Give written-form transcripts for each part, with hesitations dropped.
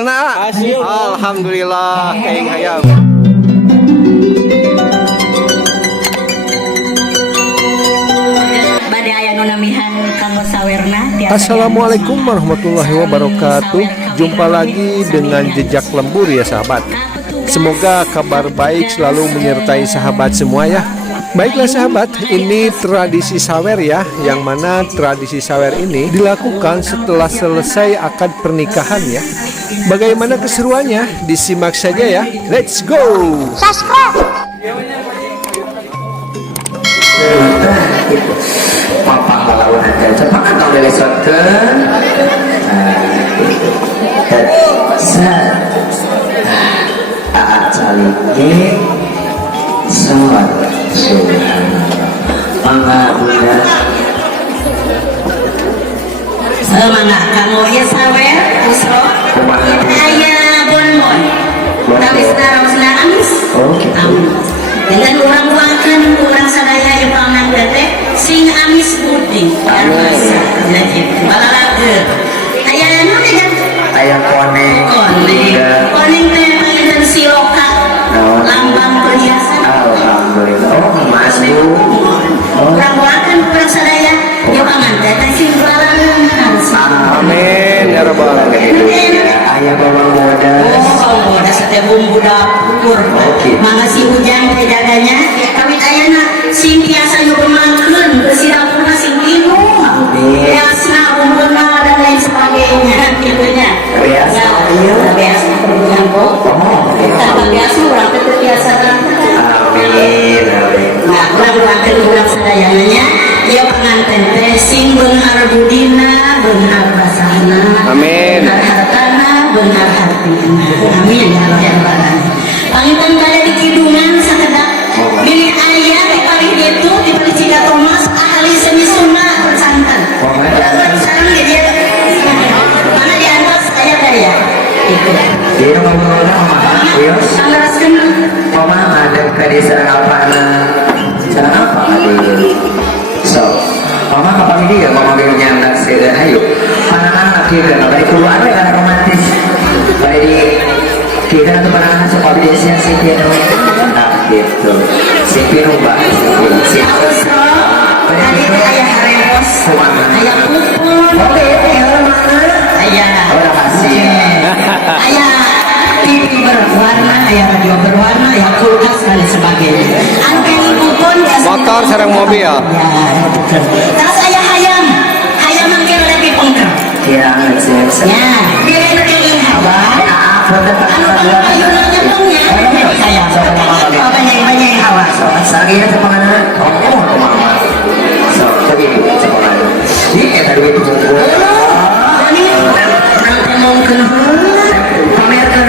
hasilnya. Alhamdulillah kayak hayam. Assalamualaikum warahmatullahi wabarakatuh. Jumpa lagi dengan Jejak Lembur ya sahabat. Semoga kabar baik selalu menyertai sahabat semua ya. Baiklah sahabat, ini tradisi sawer ya, yang mana tradisi sawer ini dilakukan setelah selesai akad pernikahan ya. Bagaimana keseruannya? Disimak saja ya. Let's go. Subscribe. Papa ngelawan aja, cepat kan kalau dilesotkan. Calik sholat subhanallah mangga bunda mangga kamu ya sawer usro ayah bonbon tapi sekarang sudah amis dengan orang-orang orang sadaya yang pangan gede sing amis putih jadi balalaga ayah nuna kan ayah koneng teh dan siloka lambang perhiasan. Alhamdulillah. Oh emas bu. Orang-orang orang sadaya yang pangan gede sing balalaga. Amin ya rabbal alamin. Ayah bawang modas. Bawang modas setiap bumbu dapur. Mangga si hujan pedaganya kawit ayana sing biasa yo bermangkeun si dapurna sing minum. Biasa bumbuna dan lain sebagainya gitunya. Biasa nyampo. Tapi biasa urang teh biasa Amin. Nah, urang sadayananya ieu pengantin teh sing beunghar budina, beunghar basahna. Amin. Benar hatinya. Amin ya rabbal alamin. Pangitan kada di kidungan sakedak bini ayah di paling itu di paling Cika Thomas ahli seni sunah bersantan. Lalu sekarang dia mana di atas ayah daya. Itu. Dia ngobrol sama Yos. Sangaraskeun. Mama ada ke desa apa sareng apa tadi? So, mama kapan dia mama bilangnya anak saya ayo. Anak-anak kita dari keluar karena romantis. Baik kita tuh pernah sekolah di Asia sih dia nah gitu sipir ubah sipir Tadi ayah haremos, ayah pupul, ayah terima kasih ayah TV berwarna, ayah radio berwarna, ayah kulkas dan sebagainya. Anteni pupun Motor sareng mobil. Ya, terus ayah hayam mangkir lagi pengker. ya ngecek Ya, pilih lagi hawa. Ayunannya punya. Saya banyak hawa. lagi ya sama anak oh mama so begitu sekolah ini tadi itu kumpul Ini nanti mau pamerkan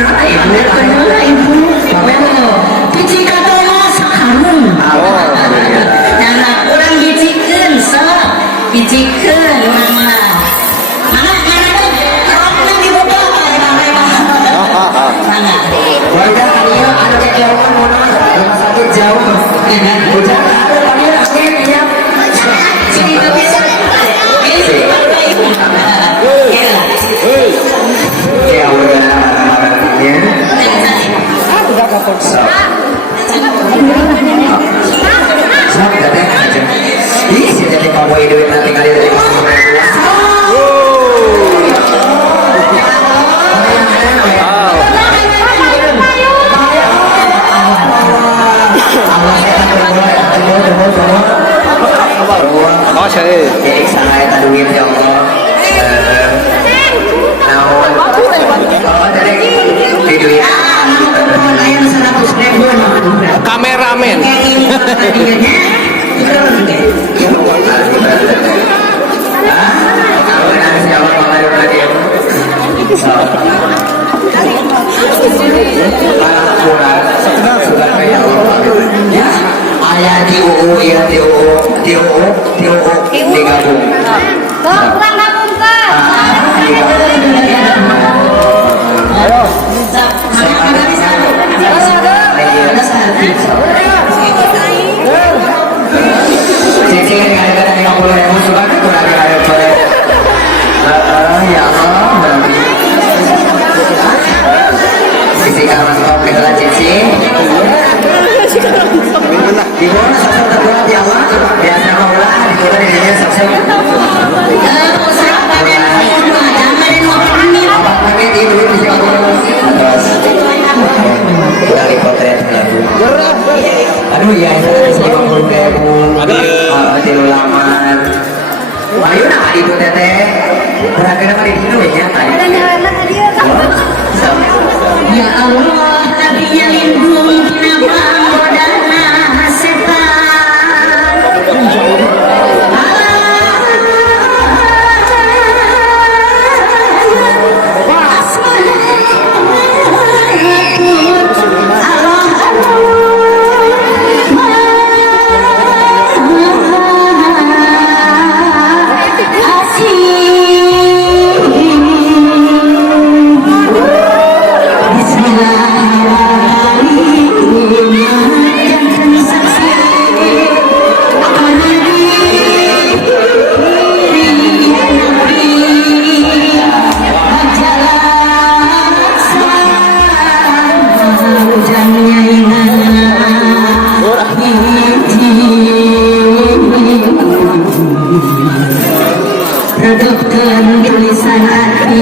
ibu. Picika Thomas harum. Dan orang bicikeun sok. Bicikeun mama. Rokna dibuka mana? warga kalian ada kejauhan rumah sakit jauh hujan ada panggil akhir ya Sini tuh bisa. ya udah marahnya udah kapok sok datang aja ih sih jadi mau ide nanti kali dari Oh saya. jadi sangat aduin ya Allah Kameramen. ayah di UU ya di UU digabung Kurang gabung kan? Ya Allah di mana sosok tertua di Allah biasa maulah di mana dirinya sosok apa pamit ibu di sini terus dari potret lagu aduh ya saya mau di lamar ayo nak ibu teteh beragam apa di sini ya Ya Allah, nabinya lindung kenapa godana setan. Redupkan tulisan hati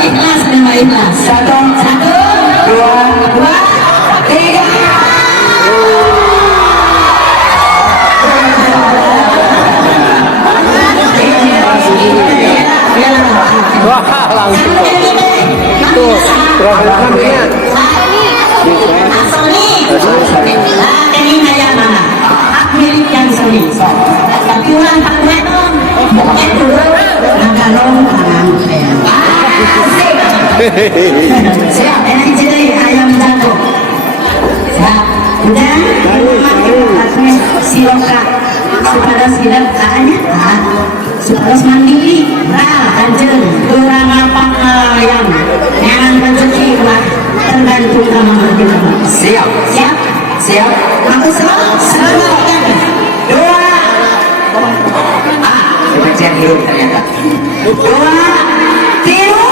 Ikhlas dan ikhlas. Satu, dua, tiga. Langsung tuh program ini Ini kayak mana? Hak milik yang seni. Tapi orang tak dong. Itu naga tangan saya. Siap, enak jadi ayam jago. Siap, dan siloka supaya sidap kaannya supaya mandiri. Kanjeng kurang apa ayam yang rezeki lah tergantung sama kita. Siap. Aku selalu dua. Kebencian hidup ternyata. Dua, tiga,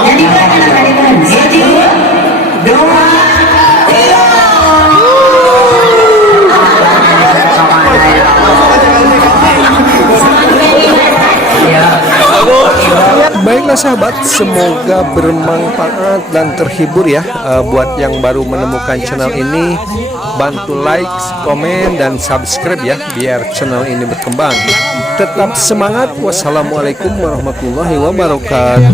jadi berapa tadi kan? Satu, dua, tiga. Baiklah sahabat, semoga bermanfaat dan terhibur ya. Buat yang baru menemukan channel ini, bantu like, komen, dan subscribe ya, biar channel ini berkembang. Tetap semangat. Wassalamualaikum warahmatullahi wabarakatuh.